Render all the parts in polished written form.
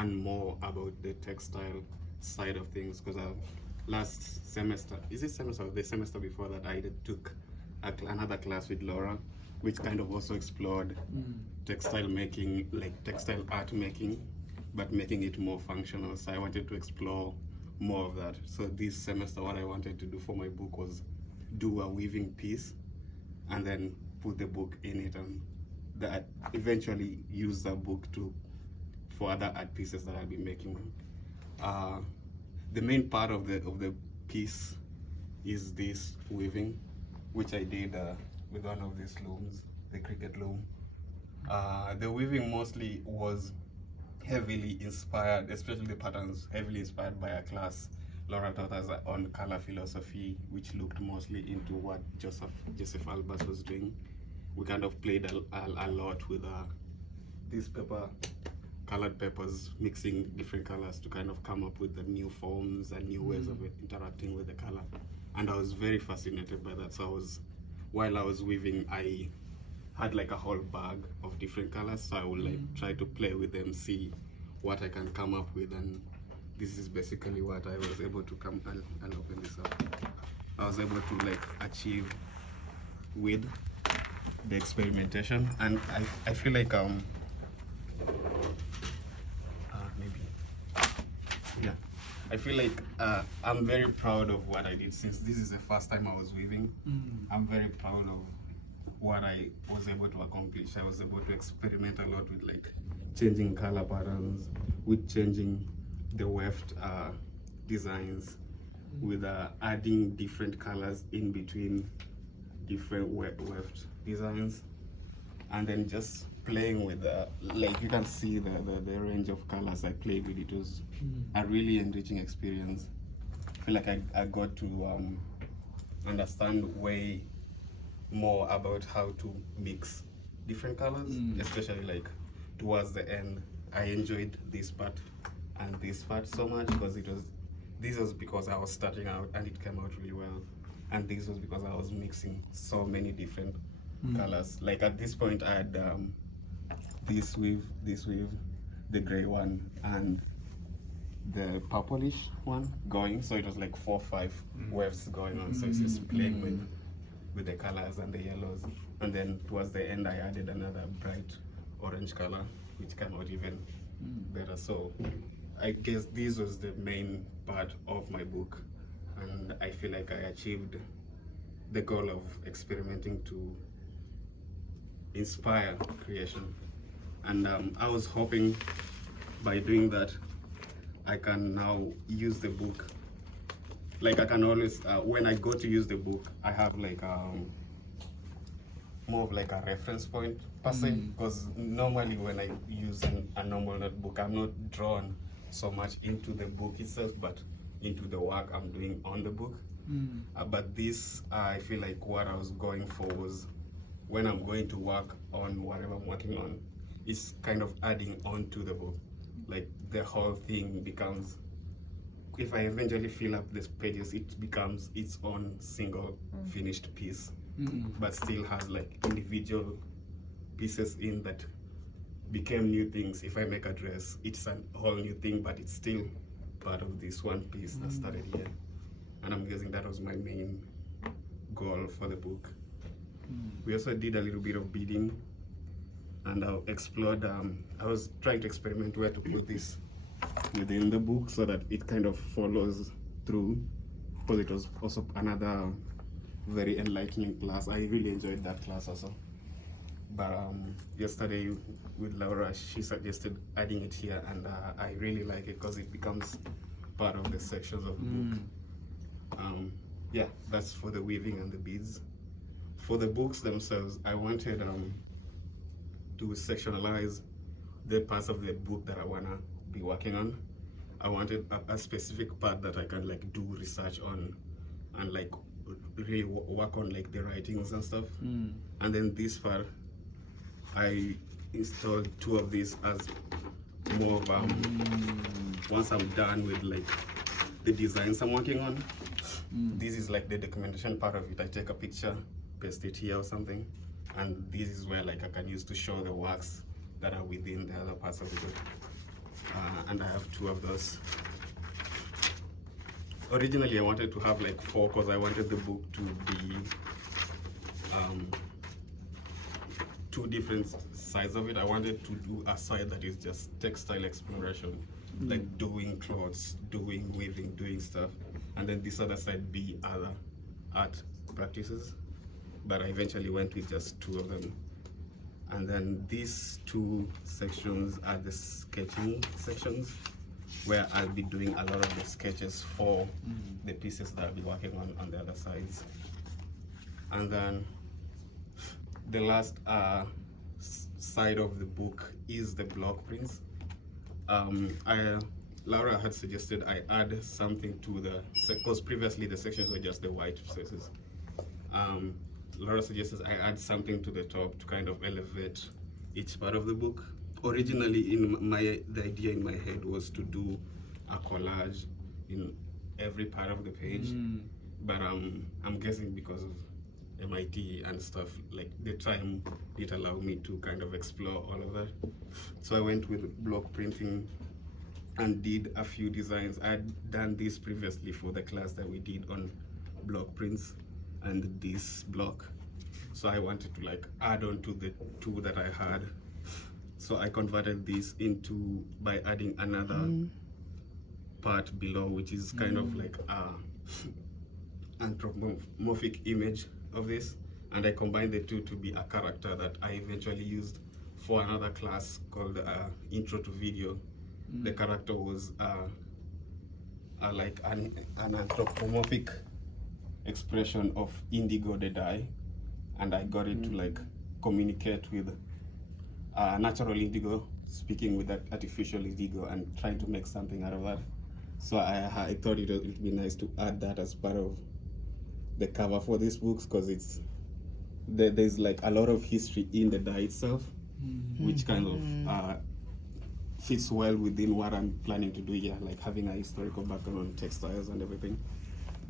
and more about the textile side of things, because last semester, is it semester or the semester before that, I took another class with Laura, which kind of also explored textile making, like textile art making, but making it more functional. So I wanted to explore more of that. So this semester, what I wanted to do for my book was do a weaving piece and then put the book in it, and that eventually use the book to for other art pieces that I'll be making. The main part of the piece is this weaving, which I did with one of these looms, the Cricut loom. The weaving mostly was heavily inspired, especially the patterns, heavily inspired by a class Laura taught us on color philosophy, which looked mostly into what Joseph Albers was doing. We kind of played a lot with these colored papers, mixing different colors to kind of come up with the new forms and new ways of interacting with the color. And I was very fascinated by that. So while I was weaving, I had like a whole bag of different colors. So I would like try to play with them, see what I can come up with, and this is basically what I was able to come. I'll open this up. I was able to like achieve with the experimentation, and I feel like maybe yeah, I feel like I'm very proud of what I did, since this is the first time I was weaving. I'm very proud of what I was able to accomplish. I was able to experiment a lot with like changing color patterns, with changing the weft designs, with adding different colors in between different weft designs, and then just playing with like you can see the range of colors I played with. It was a really enriching experience. I feel like I got to understand way more about how to mix different colors, especially like towards the end. I enjoyed this part and this part so much because this was because I was starting out and it came out really well, and this was because I was mixing so many different colors. Like at this point I had this weave, the gray one, and the purplish one going, so it was like 4 or 5 waves going on. So it's just playing with the colors and the yellows, and then towards the end I added another bright orange color, which came out even better. So I guess this was the main part of my book, and I feel like I achieved the goal of experimenting to inspire creation. And I was hoping by doing that I can now use the book. Like I can always, when I go to use the book, I have like more of like a reference point per se, because normally when I use a normal notebook, I'm not drawn so much into the book itself, but into the work I'm doing on the book. But this, I feel like what I was going for was, when I'm going to work on whatever I'm working on, it's kind of adding on to the book. Like the whole thing becomes, if I eventually fill up these pages, it becomes its own single finished piece, but still has like individual pieces in that became new things. If I make a dress, it's a whole new thing, but it's still part of this one piece that started here. And I'm guessing that was my main goal for the book. We also did a little bit of beading, and I explored, I was trying to experiment where to put this within the book so that it kind of follows through, because it was also another very enlightening class. I really enjoyed that class also. But yesterday with Laura, she suggested adding it here, and I really like it because it becomes part of the sections of the book. Yeah, that's for the weaving and the beads. For the books themselves, I wanted to sectionalize the parts of the book that I wanna be working on. I wanted a specific part that I can like do research on and like really work on like the writings and stuff. And then this part, I installed 2 of these as more of once I'm done with like the designs I'm working on, this is like the documentation part of it. I take a picture, paste it here or something, and this is where like I can use to show the works that are within the other parts of the book. and I have 2 of those. Originally, I wanted to have like 4 because I wanted the book to be 2 different sides of it. I wanted to do a side that is just textile exploration, like doing clothes, doing weaving, doing stuff, and then this other side be other art practices. But I eventually went with just 2 of them. And then these 2 sections are the sketching sections, where I'll be doing a lot of the sketches for the pieces that I'll be working on the other sides. And then the last side of the book is the block prints. Laura had suggested I add something to because previously the sections were just the white spaces. Laura suggested I add something to the top to kind of elevate each part of the book. Originally, the idea in my head was to do a collage in every part of the page, but I'm guessing because of MIT and stuff, like the time it allowed me to kind of explore all of that. So I went with block printing and did a few designs. I had done this previously for the class that we did on block prints and this block. So I wanted to like add on to the 2 that I had. So I converted this by adding another part below, which is kind of like a anthropomorphic image of this. And I combined the 2 to be a character that I eventually used for another class called Intro to Video. The character was like an anthropomorphic expression of indigo the dye, and I got it to like communicate with natural indigo, speaking with that artificial indigo, and trying to make something out of that. So I thought it would be nice to add that as part of the cover for these books, because there's like a lot of history in the dye itself, which kind of fits well within what I'm planning to do here, like having a historical background on textiles and everything.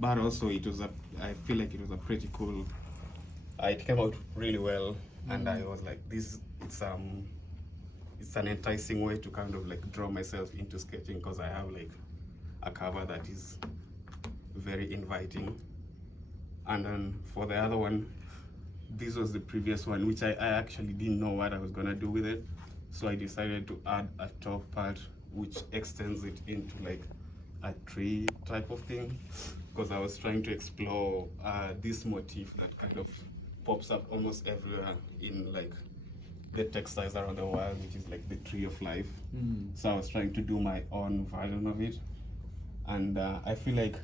But also I feel like it was a pretty cool, it came out really well, and I was like, it's an enticing way to kind of like draw myself into sketching, because I have like a cover that is very inviting. And then for the other one, this was the previous one, which I actually didn't know what I was gonna do with it. So I decided to add a top part which extends it into like a tree type of thing, because I was trying to explore this motif that kind of pops up almost everywhere in like the textiles around the world, which is like the tree of life. So I was trying to do my own version of it, and I feel like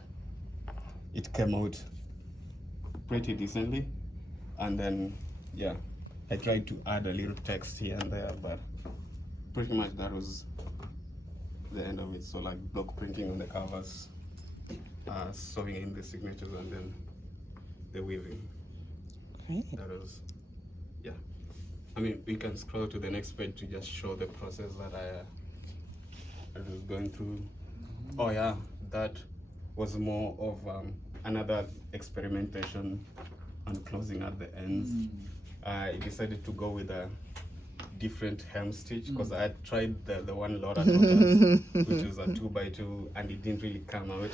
it came out pretty decently. And then yeah, I tried to add a little text here and there, but pretty much that was the end of it. So like block printing on the covers, sewing in the signatures, and then the weaving. Great. That was, yeah. I mean, we can scroll to the next page to just show the process that I was going through. Oh yeah, that was more of another experimentation on closing at the ends. I decided to go with a different hem stitch, because I had tried the one Laura taught us, which was a 2x2, and it didn't really come out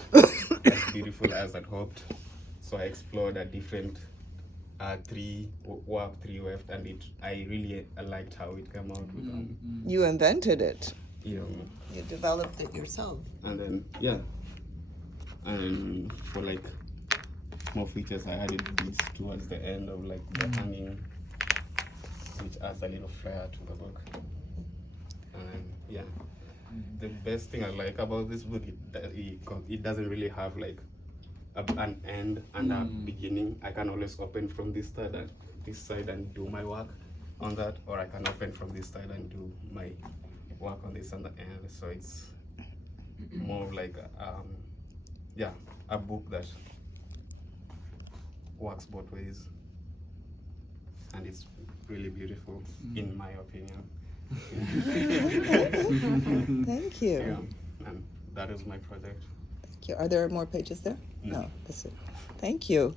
as beautiful as I'd hoped. So I explored a different 3 weft, and I really liked how it came out. With, You invented it. you know, You developed it yourself. and then yeah, and for like more features, I added these towards the end of like the hanging, which adds a little flair to the book. And yeah, the best thing I like about this book is that it doesn't really have like an end and a beginning. I can always open from this side and do my work on that, or I can open from this side and do my work on this and the end. So it's more of like a book that works both ways, and it's really beautiful in my opinion. Thank you. Yeah, and that is my project. Thank you. Are there more pages there? No. That's it. Thank you.